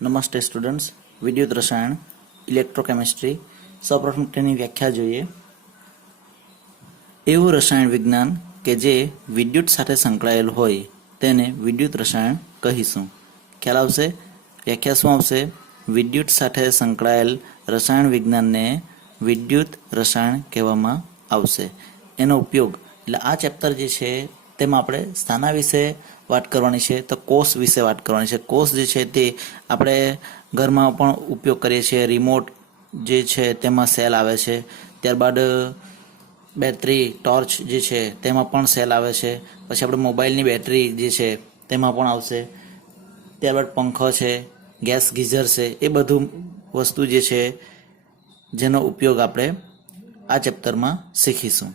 નમસ્તે સ્ટુડન્ટ્સ, વિદ્યુત રસાયણ, ઇલેક્ટ્રોકેમિસ્ટ્રી. સૌપ્રથમ તેની વ્યાખ્યા જોઈએ. એવું રસાયણ વિજ્ઞાન કે જે વિદ્યુત સાથે સંકળાયેલ હોય તેને વિદ્યુત રસાયણ કહીશું. ખ્યાલ આવશે? વ્યાખ્યા શું આવશે? વિદ્યુત સાથે સંકળાયેલ રસાયણ વિજ્ઞાનને વિદ્યુત રસાયણ કહેવામાં આવશે. એનો ઉપયોગ એટલે આ ચેપ્ટર જે છે તેમાં આપણે સ્થાના વિશે વાત કરવાની છે, તો કોષ વિશે વાત કરવાની છે. કોષ જે છે તે આપણે ઘરમાં પણ ઉપયોગ કરીએ છીએ. રિમોટ જે છે તેમાં સેલ આવે છે. ત્યારબાદ બેટરી ટોર્ચ જે છે તેમાં પણ સેલ આવે છે. પછી આપણે મોબાઈલની બેટરી જે છે તેમાં પણ આવશે. ત્યારબાદ પંખો છે, ગેસ ગીઝર છે, એ બધું વસ્તુ જે છે જેનો ઉપયોગ આપણે આ ચેપ્ટરમાં શીખીશું.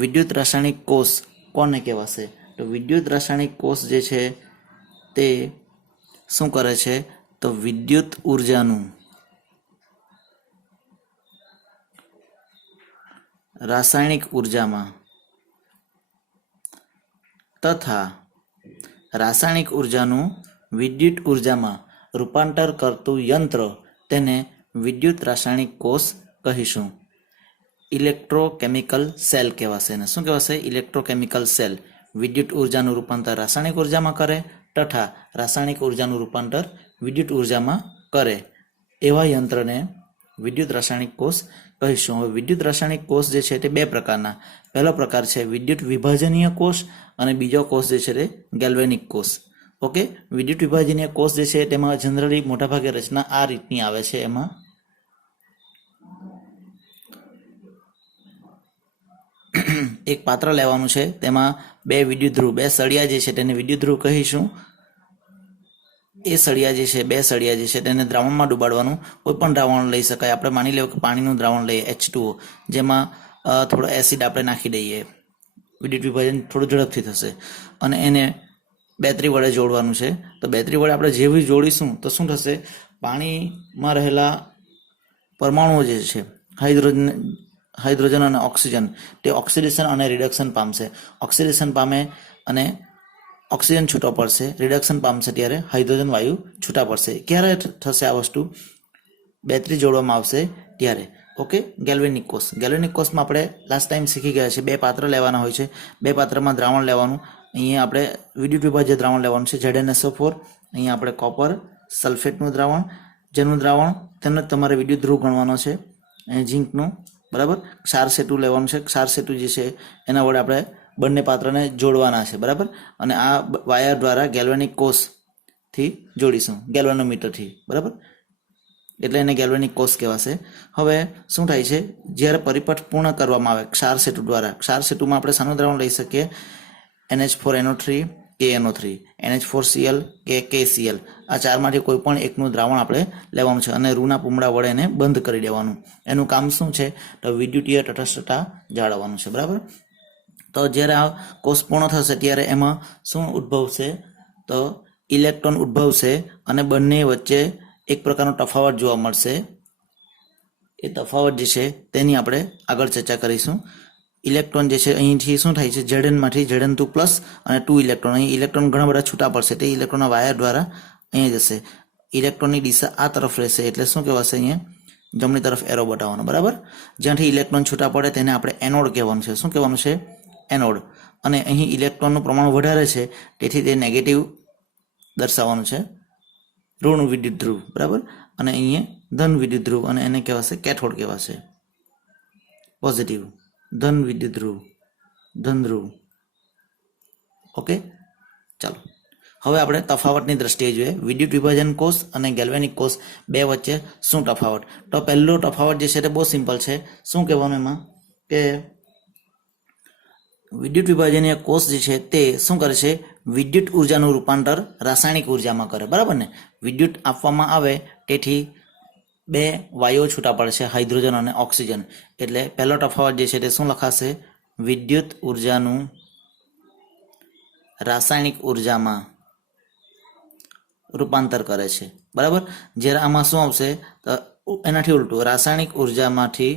વિદ્યુત રાસાયણિક કોષ કોને કહેવાશે? તો વિદ્યુત રાસાયણિક કોષ જે છે તે શું કરે છે? તો વિદ્યુત ઉર્જાનું રાસાયણિક ઉર્જામાં તથા રાસાયણિક ઉર્જાનું વિદ્યુત ઉર્જામાં રૂપાંતર કરતું યંત્ર તેને વિદ્યુત રાસાયણિક કોષ કહીશું. ઇલેક્ટ્રોકેમિકલ સેલ કહેવાશે. એને શું કહેવાશે? Electrochemical cell. વિદ્યુત ઉર્જાનું રૂપાંતર રાસાયણિક ઉર્જામાં કરે તથા રાસાયણિક ઉર્જાનું રૂપાંતર વિદ્યુત ઉર્જામાં કરે એવા યંત્રને વિદ્યુત રાસાયણિક કોષ કહીશું. હવે વિદ્યુત રાસાયણિક કોષ જે છે તે બે પ્રકારના. પહેલો પ્રકાર છે વિદ્યુત વિભાજનીય કોષ અને બીજો કોષ જે છે તે ગેલ્વેનિક કોષ. ઓકે, વિદ્યુત વિભાજનીય કોષ જે છે તેમાં જનરલી મોટાભાગે રચના આ રીતની આવે છે. એમાં એક પાત્ર લેવાનું છે, તેમાં બે વિદ્યુત ધ્રુવ, બે સળિયા જે છે તેને વિદ્યુત ધ્રુવ કહીશું. એ સળિયા જે છે, બે સળિયા જે છે તેને દ્રાવણમાં ડુબાડવાનું. કોઈ પણ દ્રાવણ લઈ શકાય. આપણે માની લેવું કે પાણીનું દ્રાવણ લઈએ H2O, જેમાં થોડો એસિડ આપણે નાખી દઈએ. વિદ્યુત વિભાજન થોડું ઝડપથી થશે અને એને બેટરી વડે જોડવાનું છે. તો બેટરી વડે આપણે જેવી જોડીશું તો શું થશે? પાણીમાં રહેલા પરમાણુઓ જે છે હાઇડ્રોજન અને ઓક્સિજન, તે ઓક્સિડેશન અને રિડક્શન પામશે. ઓક્સિડેશન પામે અને ઓક્સિજન છૂટો પડશે, રિડક્શન પામશે ત્યારે હાઇડ્રોજન વાયુ છૂટા પડશે. ક્યારે થશે આ વસ્તુ? બેટરી જોડવામાં આવશે ત્યારે. ઓકે, ગેલ્વેનિક કોષ. ગેલ્વેનિક કોષમાં આપણે લાસ્ટ ટાઈમ શીખી ગયા છે, બે પાત્ર લેવાના હોય છે. બે પાત્રમાં દ્રાવણ લેવાનું. અહીંયા આપણે વિદ્યુત વિભાજ્ય દ્રાવણ લેવાનું છે, ZnSO4. અહીંયા આપણે કોપર સલ્ફેટનું દ્રાવણ, જેનું દ્રાવણ તેને તમારે વિદ્યુત ધ્રુવ ગણવાનો છે. ઝીંકનું, બરાબર. ક્ષાર સેતુ લેવાનું છે. ક્ષાર સેતુ જે છે એના વડે આપણે બંને પાત્રને જોડવાના છે, બરાબર. અને આ વાયર દ્વારા ગેલ્વેનિક કોષથી જોડીશું, ગેલ્વેનોમીટરથી, બરાબર. એટલે એને ગેલ્વેનિક કોષ કહેવાશે. હવે શું થાય છે? જ્યારે પરિપથ પૂર્ણ કરવામાં આવે ક્ષાર સેતુ દ્વારા, ક્ષાર સેતુમાં આપણે શાનું દ્રાવણ લઈ શકીએ? NH4NO3, KNO3, NH4Cl કે KCl, આ ચારમાંથી કોઈ પણ એકનું દ્રાવણ આપણે લેવાનું છે અને રૂના પૂમડા વડે એને બંધ કરી દેવાનું. એનું કામ શું છે? તો વિદ્યુતીય તટસ્થતા જાળવવાનું છે, બરાબર. તો જ્યારે આ કોષ પૂર્ણ થશે ત્યારે એમાં શું ઉદ્ભવશે? તો ઇલેક્ટ્રોન ઉદ્ભવશે અને બંને વચ્ચે એક પ્રકારનો તફાવત જોવા મળશે. એ તફાવત જે છે તેની આપણે આગળ ચર્ચા કરીશું. ઇલેક્ટ્રોન જે છે અહીંથી શું થાય છે? Znમાંથી Zn2 પ્લસ અને 2 ઇલેક્ટ્રોન, અહીં ઇલેક્ટ્રોન ઘણા બધા છૂટા પડશે. તે ઇલેક્ટ્રોનના વાયર દ્વારા અહીંયા જશે. ઇલેક્ટ્રોનની દિશા આ તરફ રહેશે એટલે શું કહેવાશે? અહીંયા જમણી તરફ એરો બતાવવાનો, બરાબર. જ્યાંથી ઇલેક્ટ્રોન છૂટા પડે તેને આપણે એનોડ કહેવાનું છે. શું કહેવાનું છે? એનોડ. અને અહીં ઇલેક્ટ્રોનનું પ્રમાણ વધારે છે તેથી તે નેગેટિવ દર્શાવવાનું છે, ઋણ વિદ્યુત ધ્રુવ, બરાબર. અને અહીંયા ધન વિદ્યુત ધ્રુવ, અને એને કહેવાશે કેથોડ કહેવાશે. પોઝિટિવ, ધન વિદ્યુત ધ્રુવ, ધન ધ્રુવ. ઓકે, ચાલો હવે આપણે તફાવતની દ્રષ્ટિએ જોઈએ. વિદ્યુત વિભાજન કોષ અને ગેલ્વેનિક કોષ બે વચ્ચે શું તફાવત? તો પહેલો તફાવત જે છે તે બહુ સિમ્પલ છે. શું કહેવાનું એમાં? કે વિદ્યુત વિભાજનીય કોષ જે છે તે શું કરે છે? વિદ્યુત ઉર્જાનું રૂપાંતર રાસાયણિક ઉર્જામાં કરે, બરાબર ને. વિદ્યુત આપવામાં આવે તેથી બે વાયુઓ છૂટા પડે છે, હાઇડ્રોજન અને ઓક્સિજન. એટલે પહેલો તફાવત જે છે તે શું લખાશે? વિદ્યુત ઉર્જાનું રાસાયણિક ઉર્જામાં રૂપાંતર કરે છે, બરાબર. જ્યારે આમાં શું આવશે? એનાથી ઉલટું, રાસાયણિક ઉર્જામાંથી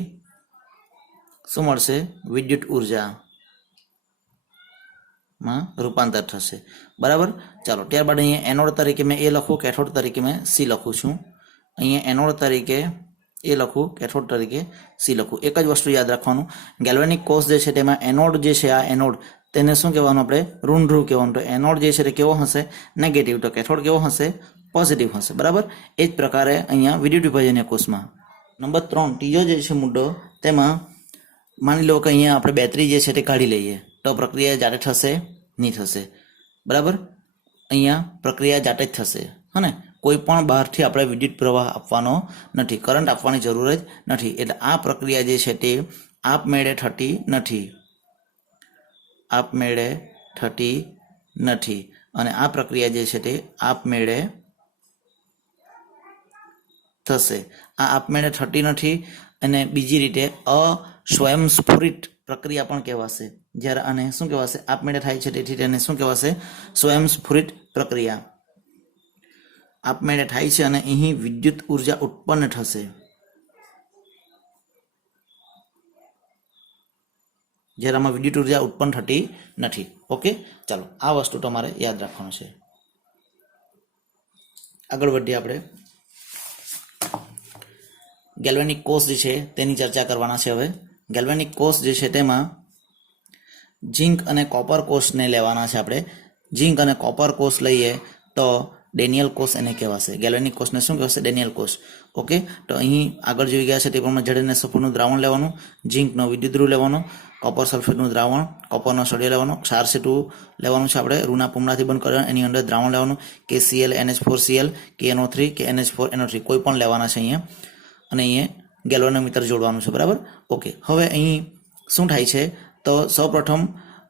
શું મળશે? વિદ્યુત ઉર્જા. માં રૂપાંતર થશે બરાબર। ચાલો ત્યારબાદ અહીંયા એનોડ તરીકે મેં એ લખું, કેથોડ તરીકે મેં સી લખું છું। અહીંયા એનોડ તરીકે એ લખું, કેથોડ તરીકે સી લખું। એક જ વસ્તુ યાદ રાખવાનું, ગેલ્વેનિક કોષ જે છે તેમાં એનોડ જે છે, આ એનોડ તેને શું કહેવાનું આપણે? ઋણ ધ્રુવ કહેવાનું। તો એનોડ જે છે તે કેવો હશે? નેગેટિવ। તો કેથોડ કેવો હશે? પોઝિટિવ હશે બરાબર। એ જ પ્રકારે અહીંયા વિદ્યુત વિભાજનીય કોષમાં નંબર 3 ત્રીજો જે છે મુદ્દો, તેમાં માની લો કે અહીંયા આપણે બેટરી જે છે તે કાઢી લઈએ તો પ્રક્રિયા જાતે થશે? નહીં થશે બરાબર। અહીંયા પ્રક્રિયા જાતે જ થશે હા ને, કોઈ પણ બહારથી આપણે વિદ્યુત પ્રવાહ આપવાનો નથી, કરંટ આપવાની જરૂર જ નથી। એટલે આ પ્રક્રિયા જે છે તે આપમેળે થતી નથી, આપમેળે થતી નથી। અને આ પ્રક્રિયા જે છે તે આપમેળે થશે, આ આપમેળે થતી નથી। અને બીજી રીતે અસ્વયંસ્ફુરિત પ્રક્રિયા પણ કહેવાશે, જ્યારે આને શું કહેવાશે? આપમેળે થાય છે તેથી તેને શું કહેવાશે? સ્વયંસ્ફુરિત પ્રક્રિયા। આપમેળે થાય છે અને અહીં વિદ્યુત ઉર્જા ઉત્પન્ન થશે, જ્યારે આમાં વિદ્યુત ઉર્જા ઉત્પન્ન થતી નથી। ઓકે, ચાલો આ વસ્તુ તમારે યાદ રાખવાનું છે। આગળ વધીએ આપણે ગેલ્વેનિક કોષ જે છે તેની ચર્ચા કરવાના છે। હવે ગેલ્વેનિક કોષ જે છે તેમાં ઝિંક અને કોપર કોષને લેવાના છે આપણે। ઝિંક અને કોપર કોષ લઈએ તો ડેનિયલ કોષ એને કહેવાશે। ગેલ્વેનિક કોષને શું કહેવાશે? ડેનિયલ કોષ। ઓકે, તો અહીં આગળ જોઈ ગયા છે તે પ્રમાણે જડને સલ્ફરનું દ્રાવણ લેવાનું, ઝિંકનો વિદ્યુત ધ્રુવ લેવાનો, કોપર સલ્ફેટનું દ્રાવણ, કોપરનો સળિયો લેવાનો, ક્ષાર સેતુ લેવાનું છે આપણે, રૂના પૂમડાથી બંધ કરવાનું, એની અંદર દ્રાવણ લેવાનું, KCl NH4Cl KNO3 કે NH4NO3 કોઈ પણ લેવાના છે અહીંયા। અને અહીંયા ગેલ્વેનોમીટર જોડવાનું છે બરાબર। ઓકે, હવે અહીં શું થાય છે? તો સૌપ્રથમ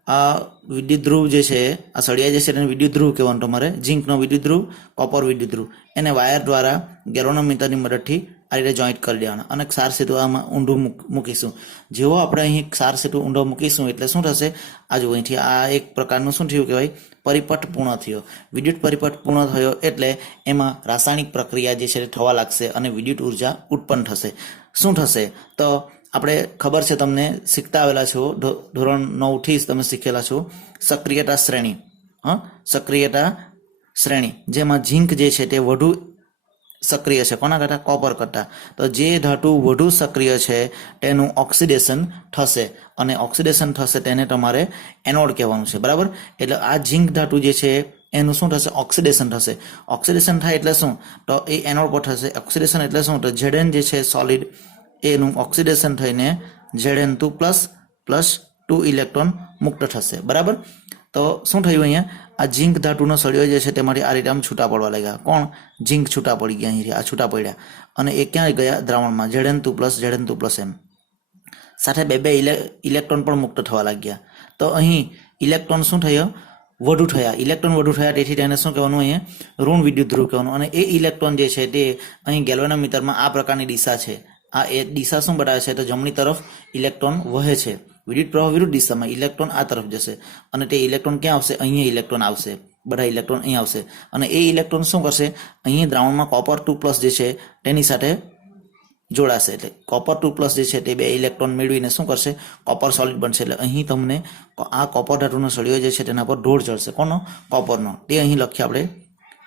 આ વિદ્યુત ધ્રુવ જે છે, આ સળિયા જે છે તેને વિદ્યુત ધ્રુવ કહેવાનું તમારે। ઝિંકનો વિદ્યુત ધ્રુવ, કોપર વિદ્યુત ધ્રુવ, એને વાયર દ્વારા ગેલ્વેનોમીટરની મદદથી આ રીતે જોઈન્ટ કરી દેવાના અને ક્ષાર સેતુ આમાં ઊંડું મૂકીશું। જેવો આપણે અહીં ક્ષાર સેતુ ઊંડો મૂકીશું એટલે શું થશે? આ જો અહીંથી આ એક પ્રકારનું શું થયું કહેવાય? પરિપથ પૂર્ણ થયો। વિદ્યુત પરિપથ પૂર્ણ થયો એટલે એમાં રાસાયણિક પ્રક્રિયા જે છે તે થવા લાગશે અને વિદ્યુત ઉર્જા ઉત્પન્ન થશે। શું થશે? તો આપણે ખબર છે, તમને શીખતા આવેલા છો, ધોરણ 9 થી તમે શીખેલા છો સક્રિયતા શ્રેણી। સક્રિયતા શ્રેણી, જેમાં ઝિંક જે છે તે વધુ સક્રિય છે કોના કરતાં? કોપર કરતાં। તો જે ધાતુ વધુ સક્રિય છે તેનું ઓક્સિડેશન થશે અને ઓક્સિડેશન થશે તેને તમારે એનોડ કહેવાનું છે બરાબર। એટલે આ ઝિંક ધાતુ જે છે એનું શું થશે? ઓક્સિડેશન થશે। ઓક્સિડેશન થાય એટલે શું? તો એ એનોડ પર થશે। ઓક્સિડેશન એટલે શું? તો Zn જે છે સોલિડ, એનું ઓક્સિડેશન થઈને Zn2 પ્લસ 2 ઇલેક્ટ્રોન મુક્ત થશે બરાબર। તો શું થયું? અહીંયા આ ઝિંક ધાતુનો સળિયો જે છે તેમાંથી આ રીતે આમ છૂટા પડવા લાગ્યા। કોણ? ઝિંક છૂટા પડી ગયા, અહીંથી આ છૂટા પડ્યા અને એ ક્યાં ગયા? દ્રાવણમાં। Zn2 એમ સાથે બે ઇલેક્ટ્રોન પણ મુક્ત થવા લાગ્યા। તો અહીં ઇલેક્ટ્રોન શું થયો? વધુ થયા। ઇલેક્ટ્રોન વધુ થયા તેથી તેને શું કહેવાનું? અહીંયા ઋણ વિદ્યુત ધ્રુવ કહેવાનું। અને એ ઇલેક્ટ્રોન જે છે તે અહીં ગેલ્વેનોમીટરમાં આ પ્રકારની દિશા છે। આ એ દિશા શું બતાવે છે? તો જમણી તરફ ઇલેક્ટ્રોન વહે છે, વિદ્યુત પ્રવાહ વિરુદ્ધ દિશામાં, ઇલેક્ટ્રોન આ તરફ જશે અને તે ઇલેક્ટ્રોન ક્યાં આવશે? અહીંયા ઇલેક્ટ્રોન આવશે, બધા ઇલેક્ટ્રોન અહીં આવશે અને એ ઇલેક્ટ્રોન શું કરશે? અહીં દ્રાવણમાં કોપર 2+ જે છે તેની સાથે જોડાશે। એટલે કોપર 2+ જે છે તે બે ઇલેક્ટ્રોન મેળવીને શું કરશે? કોપર સોલિડ બનશે। એટલે અહીં તમને આ કોપર ધાતુનો સળિયો જે છે તેના પર ઢોળ ચડશે, કોનો? કોપરનો। તે અહીં લખીએ આપણે,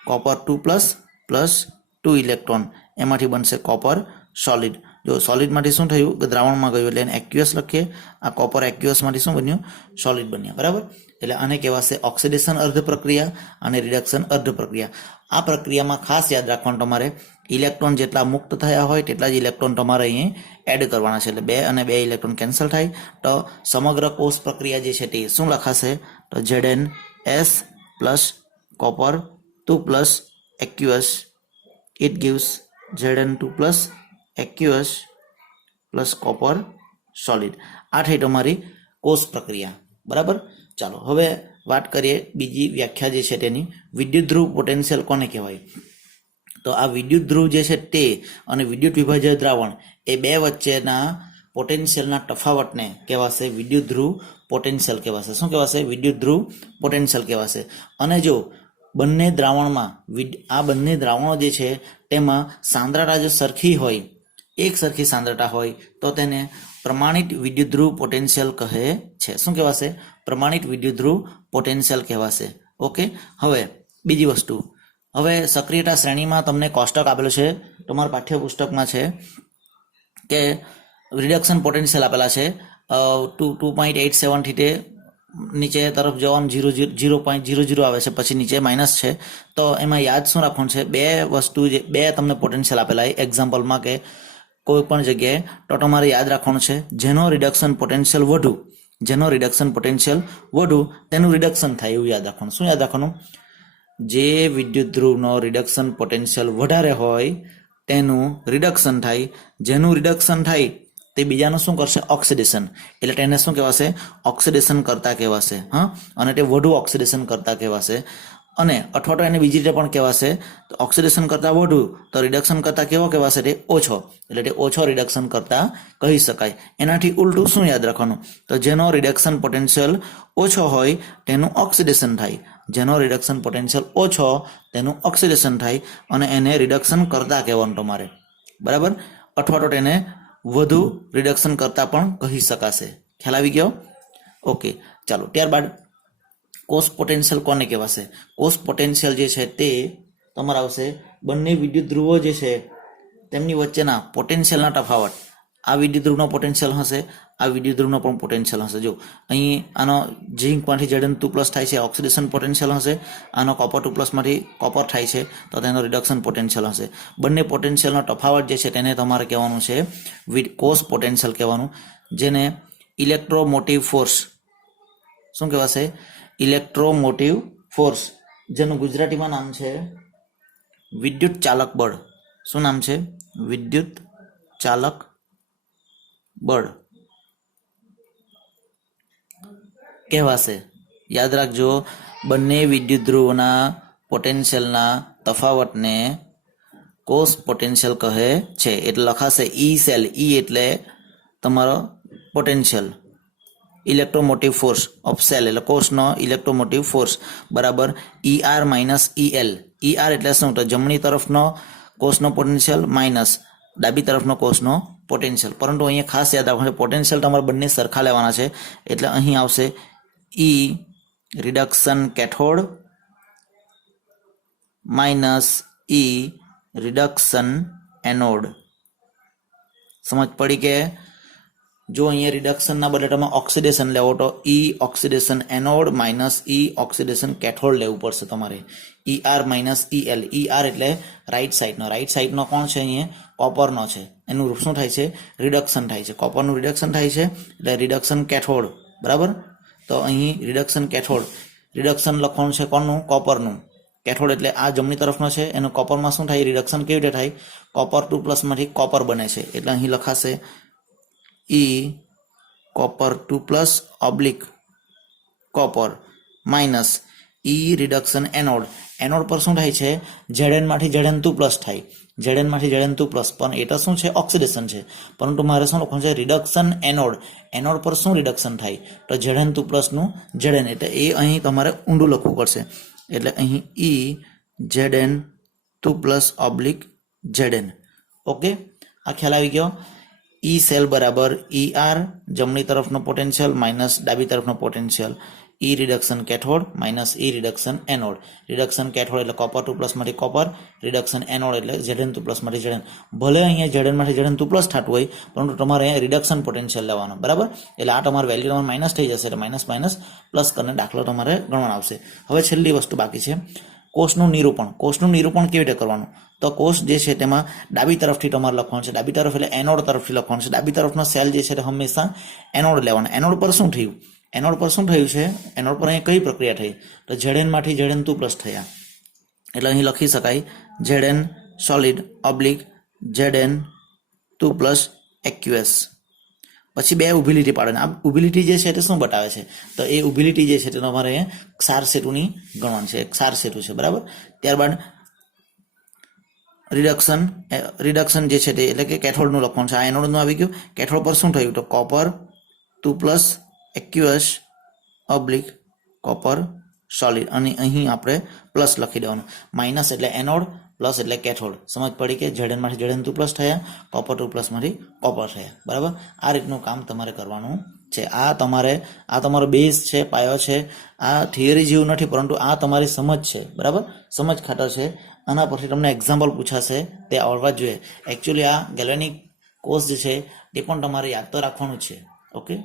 કોપર 2+ પ્લસ 2 ઇલેક્ટ્રોન, એમાંથી બનશે કોપર સોલિડ। જો સોલિડમાંથી શું થયું? દ્રાવણમાં ગયું એટલે એને એક્યુએસ લખીએ। આ કોપર એક્યુએસમાંથી શું બન્યું? સોલિડ બન્યા બરાબર। એટલે આને કહેવાશે ઓક્સિડેશન અર્ધ પ્રક્રિયા અને રિડક્શન અર્ધ પ્રક્રિયા। આ પ્રક્રિયામાં ખાસ યાદ રાખવાનું તમારે, ઇલેક્ટ્રોન જેટલા મુક્ત થયા હોય તેટલા જ ઇલેક્ટ્રોન તમારે અહીં એડ કરવાના છે। એટલે 2 અને 2 ઇલેક્ટ્રોન કેન્સલ થાય તો સમગ્ર કોષ પ્રક્રિયા જે છે તે શું લખાશે? તો Zns plus copper 2+ aqueous, it gives Zn2 plus aqueous plus copper solid. આ થઈ તમારી કોષ પ્રક્રિયા બરાબર। ચાલો હવે વાત કરીએ બીજી વ્યાખ્યા જે છે તેની, વિદ્યુત ધ્રુવ પોટેન્શિયલ કોને કહેવાય? તો આ વિદ્યુત ધ્રુવ જે છે તે અને વિદ્યુત વિભાજ્ય દ્રાવણ એ બે વચ્ચેના પોટેન્શિયલના તફાવતને કહેવાશે વિદ્યુત ધ્રુવ પોટેન્શિયલ કહેવાશે। શું કહેવાશે? વિદ્યુત ધ્રુવ પોટેન્શિયલ કહેવાશે। અને જો બંને દ્રાવણમાં આ બંને દ્રાવણો જે છે તેમાં સાંદ્રતા જો સરખી હોય, એક સરખી સાંદ્રતા હોય તો તેને પ્રમાણિત વિદ્યુત ધ્રુવ પોટેન્શિયલ કહે છે। શું કહેવાશે? પ્રમાણિત વિદ્યુત ધ્રુવ પોટેન્શિયલ કહેવાશે. ઓકે, હવે બીજી વસ્તુ, હવે સક્રિયતા શ્રેણીમાં તમને કોષ્ટક આપેલું છે, તમારા પાઠ્યપુસ્તકમાં છે કે રિડક્શન પોટેન્શિયલ આપેલા છે 2.87 થી તે નીચે તરફ જવાનું 0.00 આવે છે, પછી નીચે માઇનસ છે. તો એમાં યાદ શું રાખવાનું છે, બે તમને પોટેન્શિયલ આપેલા એક્ઝામ્પલમાં કે કોઈ પણ જગ્યાએ, તો તમારે યાદ રાખવાનું છે જેનો રિડક્શન પોટેન્શિયલ વધુ તેનું રિડક્શન થાય એવું યાદ રાખવાનું. શું યાદ રાખવાનું? જે વિદ્યુત ધ્રુવનો રિડક્શન પોટેન્શિયલ વધારે હોય તેનું રિડક્શન થાય, જેનું રિડક્શન થાય તે બીજાનું શું કરશે? ઓક્સિડેશન. એટલે તેને શું કહેવાશે? ઓક્સિડેશન કરતા કહેવાશે. હા, અને તે વધુ ઓક્સિડેશન કરતા કહેવાશે. અને અથવા તો એને બીજી રીતે પણ કહેવાશે, તો ઓક્સિડેશન કરતા વધુ, તો રિડક્શન કરતા કેવો કહેવાશે? તે ઓછો. એટલે તે ઓછો રિડક્શન કરતા કહી શકાય. એનાથી ઉલટું શું યાદ રાખવાનું? તો જેનો રિડક્શન પોટેન્શિયલ ઓછો હોય તેનું ઓક્સિડેશન થાય, જેનો રિડક્શન પોટેન્શિયલ ઓછો તેનું ઓક્સિડેશન થાય, અને એને રિડક્શન કરતા કહેવાનું તમારે. બરાબર? અથવા તો તેને વધુ રિડક્શન કરતા પણ કહી શકાશે. ખ્યાલ આવી ગયો? ઓકે, ચાલો. ત્યારબાદ કોષ પોટેન્શિયલ કોને કહેવાશે? કોષ પોટેન્શિયલ જે છે તે તમારે આવશે બંને વિદ્યુત ધ્રુવો જે છે તેમની વચ્ચેના પોટેન્શિયલના તફાવત. આ વિદ્યુત ધ્રુવનો પોટેન્શિયલ હશે, આ વિદ્યુત ધ્રુવનો પણ પોટેન્શિયલ હશે. જો અહીં આનો ઝીંકમાંથી Zn2+ થાય છે, ઓક્સિડેશન પોટેન્શિયલ હશે. આનો Copper2+માંથી કોપર થાય છે, તો તેનો રિડક્શન પોટેન્શિયલ હશે. બંને પોટેન્શિયલનો તફાવત જે છે તેને તમારે કહેવાનું છે કોષ પોટેન્શિયલ કહેવાનું, જેને ઇલેક્ટ્રોમોટિવ ફોર્સ શું કહેવાશે? ઇલેક્ટ્રોમોટિવ ફોર્સ, જેનું ગુજરાતીમાં નામ છે વિદ્યુત ચાલક બળ. શું નામ છે? વિદ્યુત ચાલક બળ કહેવાશે. યાદ રાખજો, બંને વિદ્યુત ધ્રુવના પોટેન્શિયલના તફાવતને કોષ પોટેન્શિયલ કહે છે. એટલે લખાશે ઈ સેલ. ઈ એટલે તમારો potential, electromotive force of cell એટલે કોષનો ઇલેક્ટ્રોમોટિવ ફોર્સ બરાબર ER - EL. ER એટલે શું? તો જમણી તરફનો કોષનો પોટેન્શિયલ માઇનસ ડાબી તરફનો કોષનો પોટેન્શિયલ. પરંતુ અહીંયા ખાસ યાદ રાખવાનું છે, પોટેન્શિયલ તમારે બંને સરખા લેવાના છે. એટલે અહીં આવશે E reduction cathode minus E reduction anode. સમજ પડી કે? જો અહીંયા રિડક્શનના બદલે તમે ઓક્સિડેશન લેવો તો E oxidation anode minus E oxidation cathode લેવું પડશે તમારે. ER - EL. ER એટલે રાઈટ સાઈડનો કોણ છે? અહીંયા કોપરનો છે. એનું શું થાય છે? રિડક્શન થાય છે. કોપરનું રિડક્શન થાય છે એટલે રિડક્શન કેથોડ. બરાબર? તો અહીં રિડક્શન કેથોડ, રિડક્શન લખવાનું છે કોનું? કોપરનું. કેથોડ એટલે આ જમણી તરફનો છે, એનું કોપરમાં શું થાય? રિડક્શન કેવી રીતે થાય? Copper2+માંથી કોપર બને છે. એટલે અહીં લખાશે E Copper2+ copper minus E reduction anode. Anode પર શું થાય છે? Zn-માંથી Zn2+ થાય, Zn-માંથી Zn2+, પણ એ તો શું છે? ઓક્સિડેશન છે. પરંતુ મારે શું લખવાનું છે? Reduction anode. એનોડ પર શું રિડક્શન થાય? તો Zn2+નું Zn. એટલે એ અહીં તમારે ઊંડું લખવું પડશે. એટલે અહીં E Zn2+ Zn. ઓકે, આ ખ્યાલ આવી ગયો? E સેલ બરાબર ER જમણી તરફનો પોટેન્શિયલ માઇનસ ડાબી તરફનો potential, E reduction cathode minus E reduction anode. Reduction cathode એટલે Copper2+માંથી કોપર, રિડક્શન એનોડ એટલે Zn2+માંથી Zn. ભલે અહીંયા Zn-માંથી Zn2+ થતું હોય, પરંતુ તમારે અહીંયા રિડક્શન પોટેન્શિયલ લેવાનો. બરાબર? એટલે આ તમારે વેલ્યુ તમારે માઇનસ થઈ જશે, એટલે માઇનસ પ્લસ કરીને દાખલો તમારે ગણવાનો આવશે. હવે છેલ્લી વસ્તુ બાકી છે, કોષનું નિરૂપણ. કોષનું નિરૂપણ કેવી રીતે કરવાનું? તો કોષ જે છે તેમાં ડાબી તરફથી તમારે લખવાનું છે. ડાબી તરફ એટલે એનોડ તરફથી લખવાનું છે. ડાબી તરફનો સેલ જે છે તે હંમેશા એનોડ લેવાનો. એનોડ પર શું થયું? એનોડ પર શું થયું છે? એનોડ પર અહીંયા કઈ પ્રક્રિયા થઈ? તો Zn-માંથી Zn2+ થયા. એટલે અહીં લખી શકાય Zn સોલિડ / Zn2+ એક્યુએસ. પછી બે ઊભી લીટી પાડે. આ ઊભી લીટી જે છે તે શું બતાવે છે? તો એ ઊભી લીટી જે છે તે તમારે ક્ષાર સેતુની ગણવાનું છે. ક્ષાર સેતુ છે. બરાબર? ત્યારબાદ રિડક્શન જે છે તે એટલે કે કેથોડનું લખવાનું છે. આ એનોડનું આવી ગયું. કેથોડ પર શું થયું? તો Copper2+ એક્યુએસ / કોપર સોલિડ. અને અહીં આપણે પ્લસ લખી દેવાનું. માઇનસ એટલે એનોડ, પ્લસ એટલે કેથોડ. સમજ પડી કે Zn-માંથી Zn2+ થયા, Copper2+માંથી કોપર થયા. બરાબર? આ રીતનું કામ તમારે કરવાનું છે. આ તમારો બેઝ છે, પાયો છે. આ થિયરી જેવું નથી, પરંતુ આ તમારી સમજ છે, બરાબર, સમજ ખાતર છે. આના પરથી તમને એક્ઝામ્પલ પૂછાશે, તે આવડવા જોઈએ. એકચ્યુઅલી આ ગેલ્વેનિક કોર્સ જે છે તે પણ તમારે યાદ તો રાખવાનું જ છે. ઓકે.